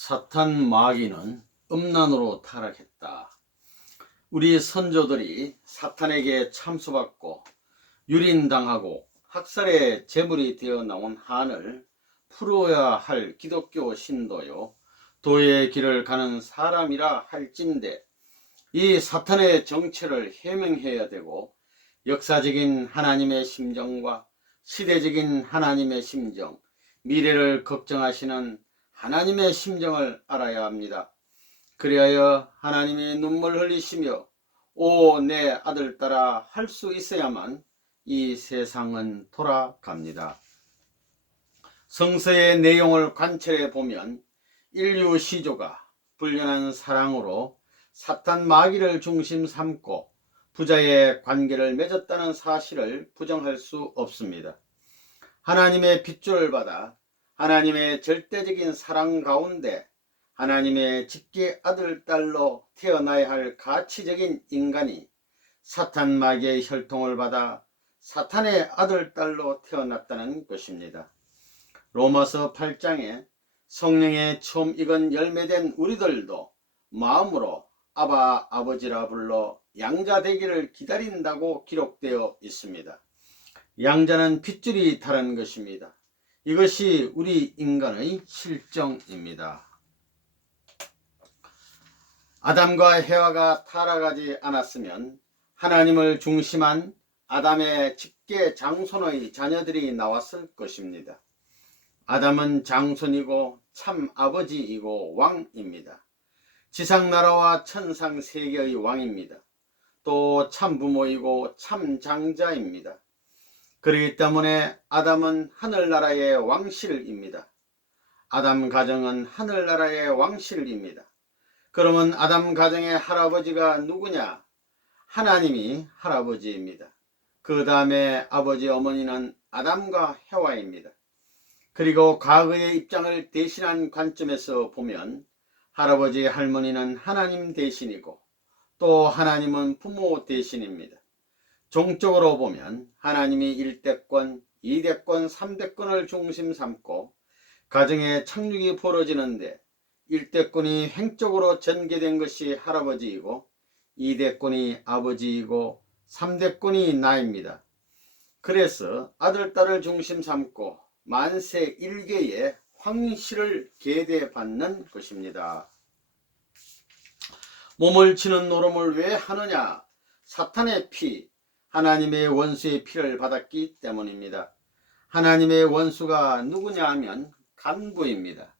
사탄 마귀는 음란으로 타락했다. 우리 선조들이 사탄에게 참수받고 유린당하고 학살의 제물이 되어 나온 한을 풀어야 할 기독교 신도요 도의 길을 가는 사람이라 할진대 이 사탄의 정체를 해명해야 되고 역사적인 하나님의 심정과 시대적인 하나님의 심정, 미래를 걱정하시는 하나님의 심정을 알아야 합니다. 그리하여 하나님이 눈물 흘리시며 오 내 아들딸아 할 수 있어야만 이 세상은 돌아갑니다. 성서의 내용을 관찰해 보면 인류 시조가 불련한 사랑으로 사탄 마귀를 중심 삼고 부자의 관계를 맺었다는 사실을 부정할 수 없습니다. 하나님의 핏줄을 받아 하나님의 절대적인 사랑 가운데 하나님의 직계 아들, 딸로 태어나야 할 가치적인 인간이 사탄 마귀의 혈통을 받아 사탄의 아들, 딸로 태어났다는 것입니다. 로마서 8장에 성령의 처음 익은 열매된 우리들도 마음으로 아바 아버지라 불러 양자 되기를 기다린다고 기록되어 있습니다. 양자는 핏줄이 다른 것입니다. 이것이 우리 인간의 실정입니다. 아담과 해와가 타락하지 않았으면 하나님을 중심한 아담의 직계 장손의 자녀들이 나왔을 것입니다. 아담은 장손이고 참 아버지이고 왕입니다. 지상나라와 천상세계의 왕입니다. 또 참부모이고 참 장자입니다. 그렇기 때문에 아담은 하늘나라의 왕실입니다. 아담 가정은 하늘나라의 왕실입니다. 그러면 아담 가정의 할아버지가 누구냐? 하나님이 할아버지입니다. 그 다음에 아버지 어머니는 아담과 해와입니다. 그리고 과거의 입장을 대신한 관점에서 보면 할아버지 할머니는 하나님 대신이고 또 하나님은 부모 대신입니다. 종적으로 보면 하나님이 1대권, 2대권, 3대권을 중심 삼고 가정의 착륙이 벌어지는데 1대권이 횡적으로 전개된 것이 할아버지이고 2대권이 아버지이고 3대권이 나입니다. 그래서 아들, 딸을 중심 삼고 만세 일계의 황실을 계대받는 것입니다. 몸을 치는 노름을 왜 하느냐? 사탄의 피, 하나님의 원수의 피를 받았기 때문입니다. 하나님의 원수가 누구냐 하면 간부입니다.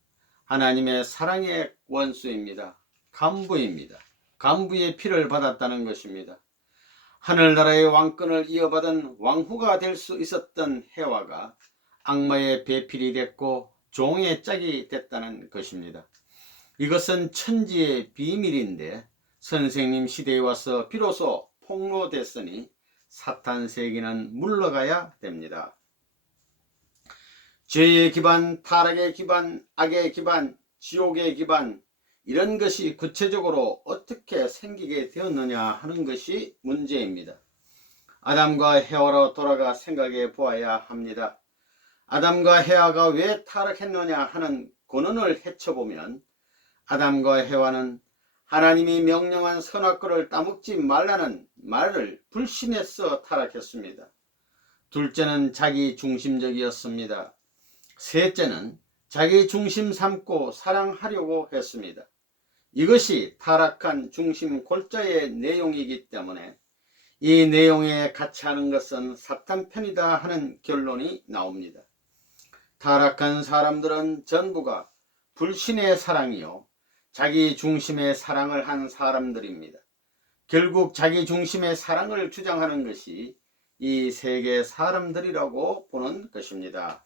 하나님의 사랑의 원수입니다. 간부입니다. 간부의 피를 받았다는 것입니다. 하늘나라의 왕권을 이어받은 왕후가 될 수 있었던 해와가 악마의 배필이 됐고 종의 짝이 됐다는 것입니다. 이것은 천지의 비밀인데 선생님 시대에 와서 비로소 폭로됐으니 사탄 세계는 물러가야 됩니다. 죄의 기반, 타락의 기반, 악의 기반, 지옥의 기반, 이런 것이 구체적으로 어떻게 생기게 되었느냐 하는 것이 문제입니다. 아담과 해와로 돌아가 생각해 보아야 합니다. 아담과 해와가 왜 타락했느냐 하는 근원을 헤쳐보면 아담과 해와는 하나님이 명령한 선악과를 따먹지 말라는 말을 불신해서 타락했습니다. 둘째는 자기 중심적이었습니다. 셋째는 자기 중심 삼고 사랑하려고 했습니다. 이것이 타락한 중심 골자의 내용이기 때문에 이 내용에 같이 하는 것은 사탄 편이다 하는 결론이 나옵니다. 타락한 사람들은 전부가 불신의 사랑이요 자기 중심의 사랑을 한 사람들입니다. 결국 자기 중심의 사랑을 주장하는 것이 이 세계 사람들이라고 보는 것입니다.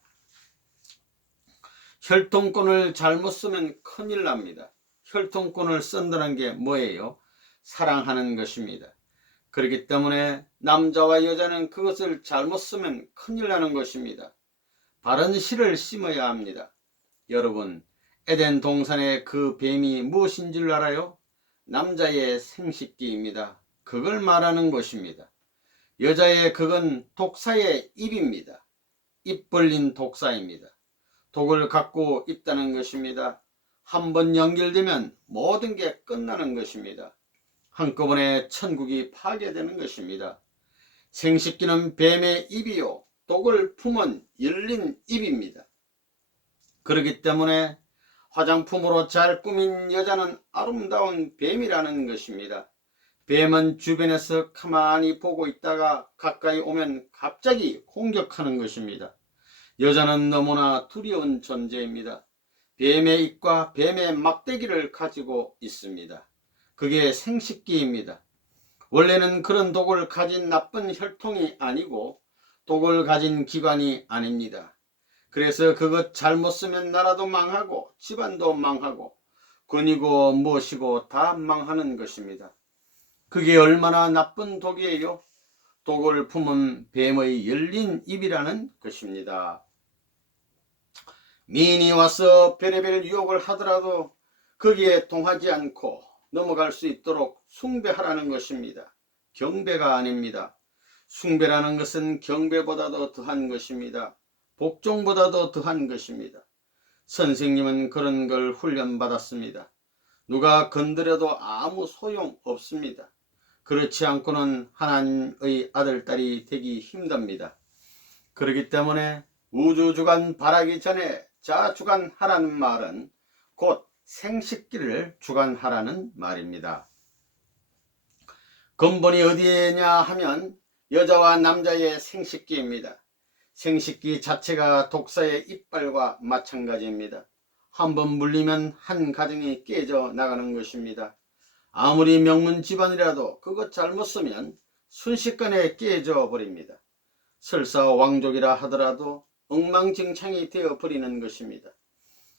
혈통권을 잘못 쓰면 큰일 납니다. 혈통권을 쓴다는 게 뭐예요? 사랑하는 것입니다. 그렇기 때문에 남자와 여자는 그것을 잘못 쓰면 큰일 나는 것입니다. 바른 씨를 심어야 합니다. 여러분, 에덴 동산의 그 뱀이 무엇인 줄 알아요? 남자의 생식기입니다. 그걸 말하는 것입니다. 여자의 그건 독사의 입입니다. 입 벌린 독사입니다. 독을 갖고 있다는 것입니다. 한번 연결되면 모든 게 끝나는 것입니다. 한꺼번에 천국이 파괴되는 것입니다. 생식기는 뱀의 입이요 독을 품은 열린 입입니다. 그렇기 때문에 화장품으로 잘 꾸민 여자는 아름다운 뱀이라는 것입니다. 뱀은 주변에서 가만히 보고 있다가 가까이 오면 갑자기 공격하는 것입니다. 여자는 너무나 두려운 존재입니다. 뱀의 입과 뱀의 막대기를 가지고 있습니다. 그게 생식기입니다. 원래는 그런 독을 가진 나쁜 혈통이 아니고 독을 가진 기관이 아닙니다. 그래서 그것 잘못 쓰면 나라도 망하고 집안도 망하고 군이고 무엇이고 다 망하는 것입니다. 그게 얼마나 나쁜 독이에요? 독을 품은 뱀의 열린 입이라는 것입니다. 미인이 와서 별의별 유혹을 하더라도 거기에 동하지 않고 넘어갈 수 있도록 숭배하라는 것입니다. 경배가 아닙니다. 숭배라는 것은 경배보다도 더한 것입니다. 복종보다도 더한 것입니다. 선생님은 그런 걸 훈련받았습니다. 누가 건드려도 아무 소용 없습니다. 그렇지 않고는 하나님의 아들, 딸이 되기 힘듭니다. 그렇기 때문에 우주주간 바라기 전에 자주간하라는 말은 곧 생식기를 주관하라는 말입니다. 근본이 어디에냐 하면 여자와 남자의 생식기입니다. 생식기 자체가 독사의 이빨과 마찬가지입니다. 한번 물리면 한 가정이 깨져 나가는 것입니다. 아무리 명문 집안이라도 그것 잘못 쓰면 순식간에 깨져 버립니다. 설사 왕족이라 하더라도 엉망진창이 되어 버리는 것입니다.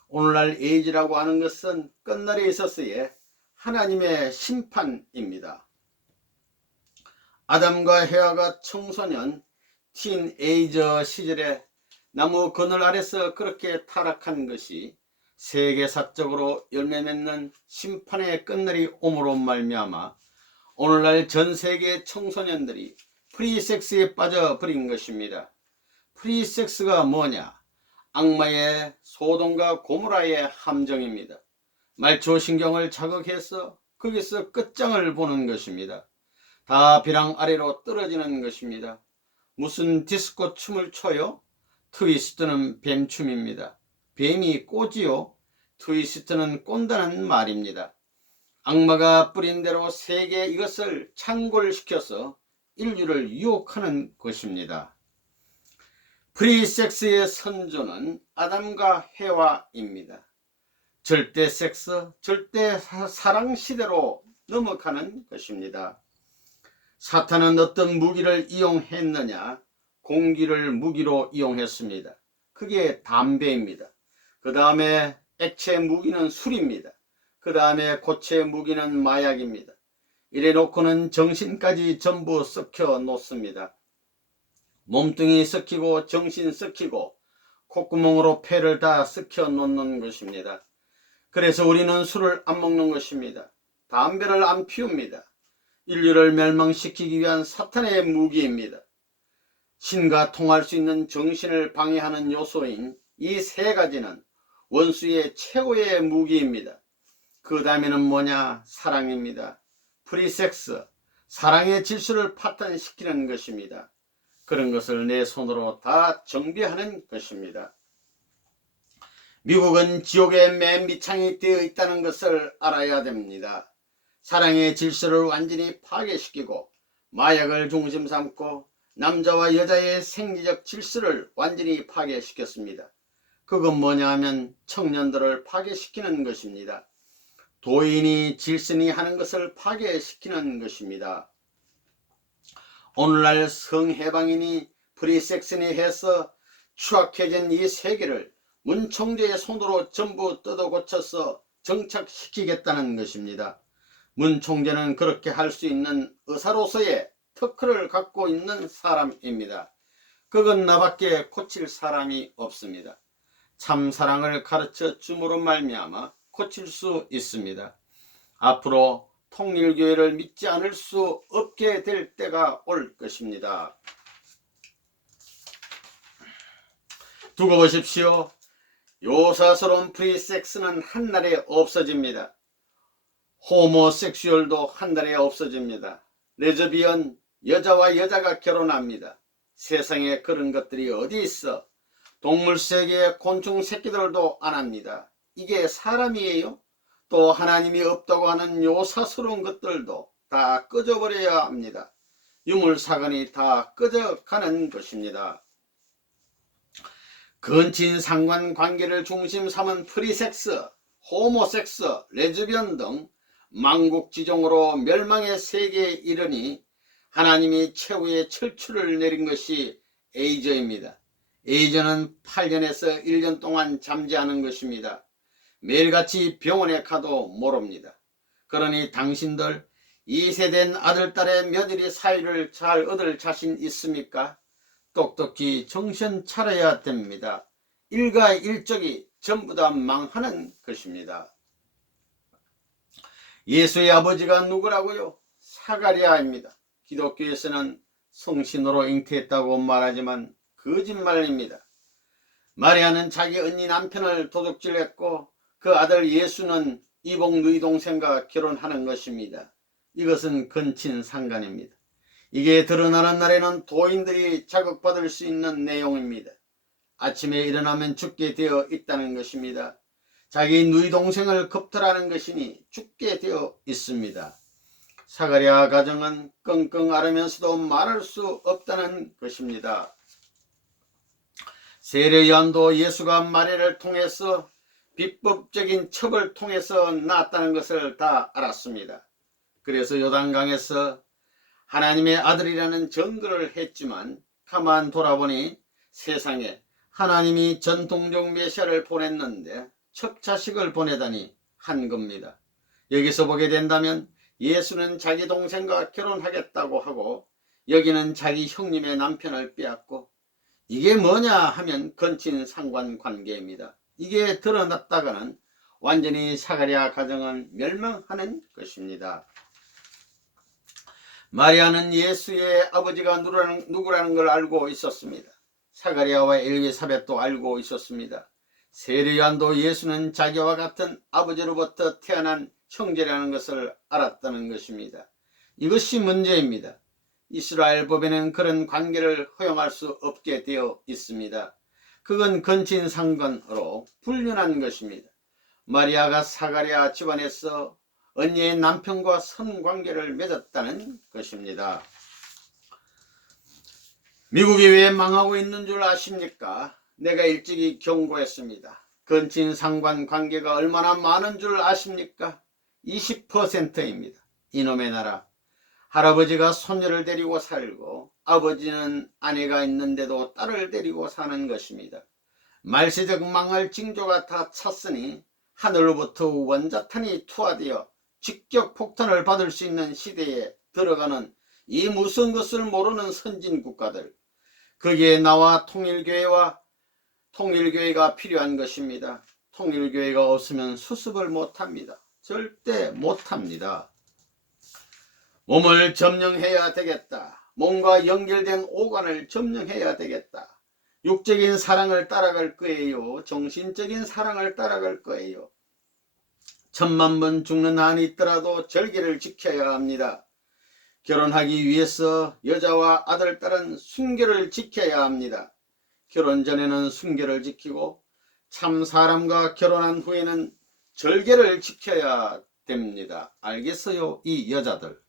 오늘날 에이즈라고 하는 것은 끝날에 있어서의 하나님의 심판입니다. 아담과 헤아가 청소년 티네이저 시절에 나무 그늘 아래서 그렇게 타락한 것이 세계사적으로 열매 맺는 심판의 끝날이 옴으로 말미암아 오늘날 전 세계 청소년들이 프리섹스에 빠져버린 것입니다. 프리섹스가 뭐냐? 악마의 소돔과 고모라의 함정입니다. 말초신경을 자극해서 거기서 끝장을 보는 것입니다. 다 벼랑 아래로 떨어지는 것입니다. 무슨 디스코 춤을 춰요? 트위스트는 뱀춤입니다. 뱀이 꼬지요? 트위스트는 꼰다는 말입니다. 악마가 뿌린 대로 세계에 이것을 창궐시켜서 인류를 유혹하는 것입니다. 프리섹스의 선조는 아담과 해와입니다. 절대 섹스, 절대 사랑 시대로 넘어가는 것입니다. 사탄은 어떤 무기를 이용했느냐? 공기를 무기로 이용했습니다. 그게 담배입니다. 그 다음에 액체 무기는 술입니다. 그 다음에 고체 무기는 마약입니다. 이래 놓고는 정신까지 전부 썩혀 놓습니다. 몸뚱이 썩히고 정신 썩히고 콧구멍으로 폐를 다 썩혀 놓는 것입니다. 그래서 우리는 술을 안 먹는 것입니다. 담배를 안 피웁니다. 인류를 멸망시키기 위한 사탄의 무기입니다. 신과 통할 수 있는 정신을 방해하는 요소인 이 세 가지는 원수의 최고의 무기입니다. 그 다음에는 뭐냐? 사랑입니다. 프리섹스, 사랑의 질서를 파탄시키는 것입니다. 그런 것을 내 손으로 다 정비하는 것입니다. 미국은 지옥의 맨 밑창이 되어 있다는 것을 알아야 됩니다. 사랑의 질서를 완전히 파괴시키고 마약을 중심 삼고 남자와 여자의 생리적 질서를 완전히 파괴시켰습니다. 그건 뭐냐 하면 청년들을 파괴시키는 것입니다. 도인이 질서니 하는 것을 파괴시키는 것입니다. 오늘날 성해방이니 프리섹스니 해서 추악해진 이 세계를 문총재의 손으로 전부 뜯어 고쳐서 정착시키겠다는 것입니다. 문총재는 그렇게 할 수 있는 의사로서의 특허를 갖고 있는 사람입니다. 그건 나밖에 고칠 사람이 없습니다. 참 사랑을 가르쳐 줌으로 말미암아 고칠 수 있습니다. 앞으로 통일교회를 믿지 않을 수 없게 될 때가 올 것입니다. 두고 보십시오. 요사스러운 프리섹스는 한날에 없어집니다. 호모섹슈얼도 한날에 없어집니다. 레즈비언, 여자와 여자가 결혼합니다. 세상에 그런 것들이 어디 있어? 동물 세계의 곤충 새끼들도 안 합니다. 이게 사람이에요? 또 하나님이 없다고 하는 요사스러운 것들도 다 꺼져버려야 합니다. 유물사관이 다 꺼져가는 것입니다. 근친 상관관계를 중심 삼은 프리섹스, 호모섹스, 레즈비언 등 만국지종으로 멸망의 세계에 이르니 하나님이 최후의 철출을 내린 것이 에이저입니다. 에이저는 8년에서 1년 동안 잠재하는 것입니다. 매일같이 병원에 가도 모릅니다. 그러니 당신들 2세된 아들딸의 며느리 사위를 잘 얻을 자신 있습니까? 똑똑히 정신 차려야 됩니다. 일가일적이 전부 다 망하는 것입니다. 예수의 아버지가 누구라고요? 사가랴입니다. 기독교에서는 성신으로 잉태했다고 말하지만 거짓말입니다. 마리아는 자기 언니 남편을 도둑질했고 그 아들 예수는 이복 누이 동생과 결혼하는 것입니다. 이것은 근친상간입니다. 이게 드러나는 날에는 도인들이 자극받을 수 있는 내용입니다. 아침에 일어나면 죽게 되어 있다는 것입니다. 자기 누이 동생을 겁탈하는 것이니 죽게 되어 있습니다. 사가랴 가정은 끙끙 앓으면서도 말할 수 없다는 것입니다. 세례 요한도 예수가 마리아를 통해서 비법적인 첩을 통해서 낳았다는 것을 다 알았습니다. 그래서 요단강에서 하나님의 아들이라는 증거를 했지만 가만 돌아보니 세상에 하나님이 전통적 메시아를 보냈는데 첩자식을 보내다니 한 겁니다. 여기서 보게 된다면 예수는 자기 동생과 결혼하겠다고 하고 여기는 자기 형님의 남편을 빼앗고 이게 뭐냐 하면 근친상관관계입니다. 이게 드러났다가는 완전히 사가랴 가정은 멸망하는 것입니다. 마리아는 예수의 아버지가 누구라는 걸 알고 있었습니다. 사가랴와 엘리사벳도 알고 있었습니다. 세례 요한도 예수는 자기와 같은 아버지로부터 태어난 형제라는 것을 알았다는 것입니다. 이것이 문제입니다. 이스라엘 법에는 그런 관계를 허용할 수 없게 되어 있습니다. 그건 근친상간으로 불륜한 것입니다. 마리아가 사가랴 집안에서 언니의 남편과 성관계를 맺었다는 것입니다. 미국이 왜 망하고 있는 줄 아십니까? 내가 일찍이 경고했습니다. 근친상관 관계가 얼마나 많은 줄 아십니까? 20%입니다. 이놈의 나라. 할아버지가 손녀를 데리고 살고 아버지는 아내가 있는데도 딸을 데리고 사는 것입니다. 말세적 망할 징조가 다 찼으니 하늘로부터 원자탄이 투하되어 직격 폭탄을 받을 수 있는 시대에 들어가는 이 무슨 것을 모르는 선진국가들, 거기에 나와 통일교회가 필요한 것입니다. 통일교회가 없으면 수습을 못합니다. 절대 못합니다. 몸을 점령해야 되겠다. 몸과 연결된 오간을 점령해야 되겠다. 육적인 사랑을 따라갈 거예요. 정신적인 사랑을 따라갈 거예요. 1000만 번 죽는 한이 있더라도 절개를 지켜야 합니다. 결혼하기 위해서 여자와 아들, 딸은 순결을 지켜야 합니다. 결혼 전에는 순결을 지키고 참 사람과 결혼한 후에는 절개를 지켜야 됩니다. 알겠어요? 이 여자들.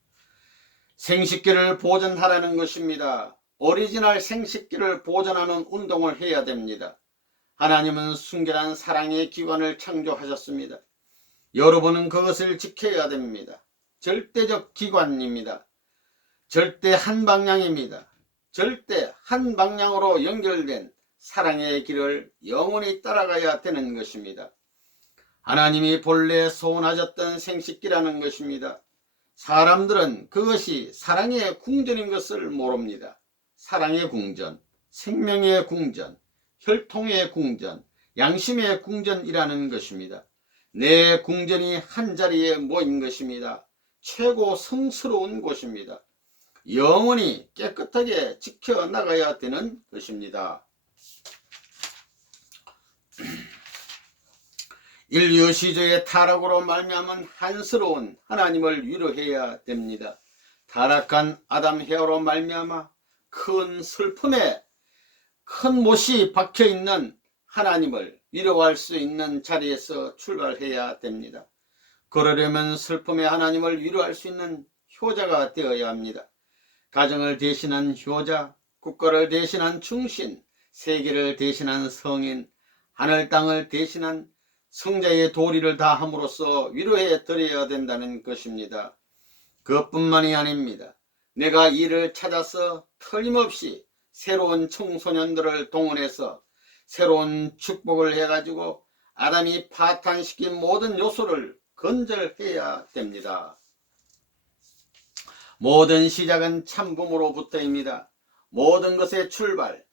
생식기를 보존하라는 것입니다. 오리지널 생식기를 보존하는 운동을 해야 됩니다. 하나님은 순결한 사랑의 기관을 창조하셨습니다. 여러분은 그것을 지켜야 됩니다. 절대적 기관입니다. 절대 한 방향입니다. 절대 한 방향으로 연결된 사랑의 길을 영원히 따라가야 되는 것입니다. 하나님이 본래 소원하셨던 생식기라는 것입니다. 사람들은 그것이 사랑의 궁전인 것을 모릅니다. 사랑의 궁전, 생명의 궁전, 혈통의 궁전, 양심의 궁전이라는 것입니다. 내 궁전이 한자리에 모인 것입니다. 최고 성스러운 곳입니다. 영원히 깨끗하게 지켜나가야 되는 것입니다. 인류 시조의 타락으로 말미암은 한스러운 하나님을 위로해야 됩니다. 타락한 아담 헤어로 말미암아 큰 슬픔에 큰 못이 박혀있는 하나님을 위로할 수 있는 자리에서 출발해야 됩니다. 그러려면 슬픔의 하나님을 위로할 수 있는 효자가 되어야 합니다. 가정을 대신한 효자, 국가를 대신한 충신, 세계를 대신한 성인, 하늘 땅을 대신한 성자의 도리를 다함으로써 위로해 드려야 된다는 것입니다. 그것뿐만이 아닙니다. 내가 이를 찾아서 틀림없이 새로운 청소년들을 동원해서 새로운 축복을 해가지고 아담이 파탄시킨 모든 요소를 건절해야 됩니다. 모든 시작은 참부모로부터입니다. 모든 것의 출발,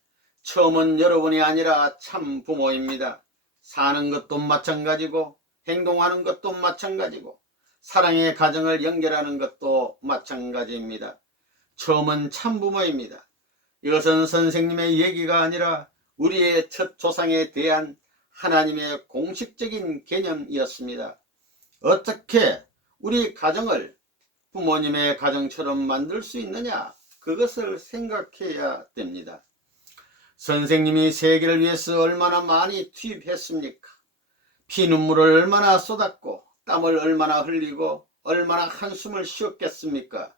처음은 여러분이 아니라 참부모입니다. 사는 것도 마찬가지고 행동하는 것도 마찬가지고 사랑의 가정을 연결하는 것도 마찬가지입니다. 처음은 참부모입니다. 이것은 선생님의 얘기가 아니라 우리의 첫 조상에 대한 하나님의 공식적인 개념이었습니다. 어떻게 우리 가정을 부모님의 가정처럼 만들 수 있느냐, 그것을 생각해야 됩니다. 선생님이 세계를 위해서 얼마나 많이 투입했습니까? 피눈물을 얼마나 쏟았고 땀을 얼마나 흘리고 얼마나 한숨을 쉬었겠습니까?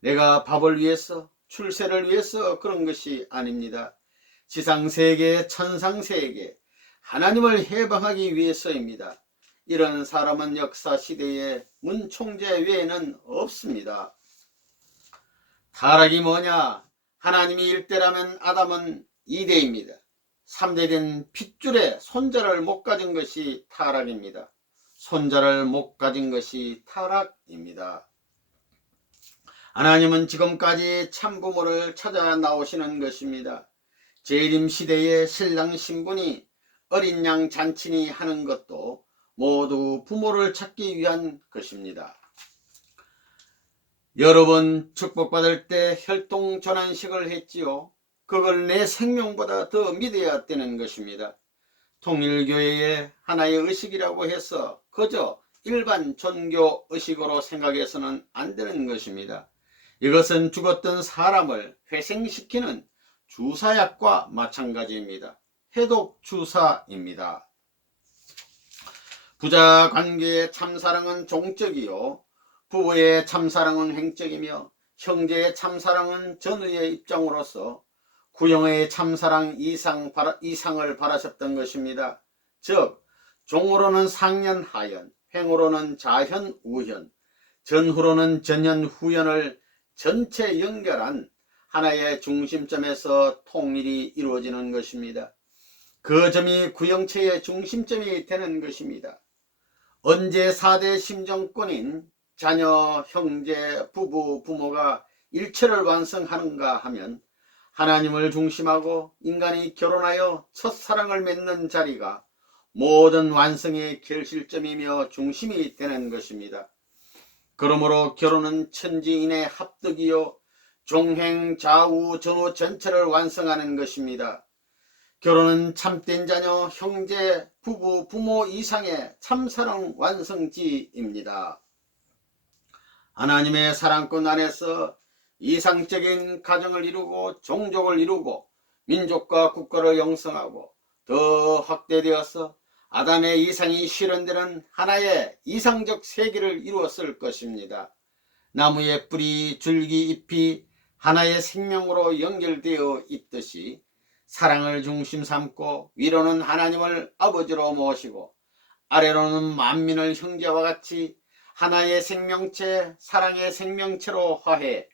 내가 밥을 위해서, 출세를 위해서 그런 것이 아닙니다. 지상세계, 천상세계, 하나님을 해방하기 위해서입니다. 이런 사람은 역사시대에 문총재 외에는 없습니다. 타락이 뭐냐? 하나님이 1대라면 아담은 2대입니다. 3대된 핏줄에 손자를 못 가진 것이 타락입니다. 손자를 못 가진 것이 타락입니다. 하나님은 지금까지 참부모를 찾아 나오시는 것입니다. 재림시대의 신랑 신부니 어린 양 잔치니 하는 것도 모두 부모를 찾기 위한 것입니다. 여러분 축복받을 때 혈통전환식을 했지요. 그걸 내 생명보다 더 믿어야 되는 것입니다. 통일교회의 하나의 의식이라고 해서 그저 일반 종교 의식으로 생각해서는 안 되는 것입니다. 이것은 죽었던 사람을 회생시키는 주사약과 마찬가지입니다. 해독 주사입니다. 부자 관계의 참사랑은 종적이요, 부부의 참사랑은 횡적이며 형제의 참사랑은 전우의 입장으로서 구형의 참사랑 이상을 바라셨던 것입니다. 즉 종으로는 상현하현, 횡으로는 자현우현, 전후로는 전현후현을 전체 연결한 하나의 중심점에서 통일이 이루어지는 것입니다. 그 점이 구형체의 중심점이 되는 것입니다. 언제 4대 심정권인 자녀, 형제, 부부, 부모가 일체를 완성하는가 하면 하나님을 중심하고 인간이 결혼하여 첫사랑을 맺는 자리가 모든 완성의 결실점이며 중심이 되는 것입니다. 그러므로 결혼은 천지인의 합덕이요 종행, 좌우, 전후 전체를 완성하는 것입니다. 결혼은 참된 자녀, 형제, 부부, 부모 이상의 참사랑 완성지입니다. 하나님의 사랑권 안에서 이상적인 가정을 이루고 종족을 이루고 민족과 국가를 영성하고 더 확대되어서 아담의 이상이 실현되는 하나의 이상적 세계를 이루었을 것입니다. 나무의 뿌리, 줄기, 잎이 하나의 생명으로 연결되어 있듯이 사랑을 중심 삼고 위로는 하나님을 아버지로 모시고 아래로는 만민을 형제와 같이 하나의 생명체, 사랑의 생명체로 화해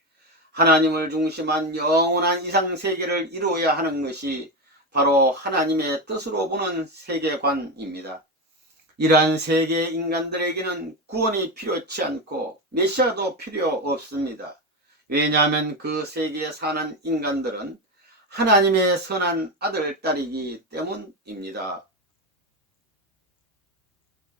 하나님을 중심한 영원한 이상세계를 이루어야 하는 것이 바로 하나님의 뜻으로 보는 세계관입니다. 이러한 세계 인간들에게는 구원이 필요치 않고 메시아도 필요 없습니다. 왜냐하면 그 세계에 사는 인간들은 하나님의 선한 아들, 딸이기 때문입니다.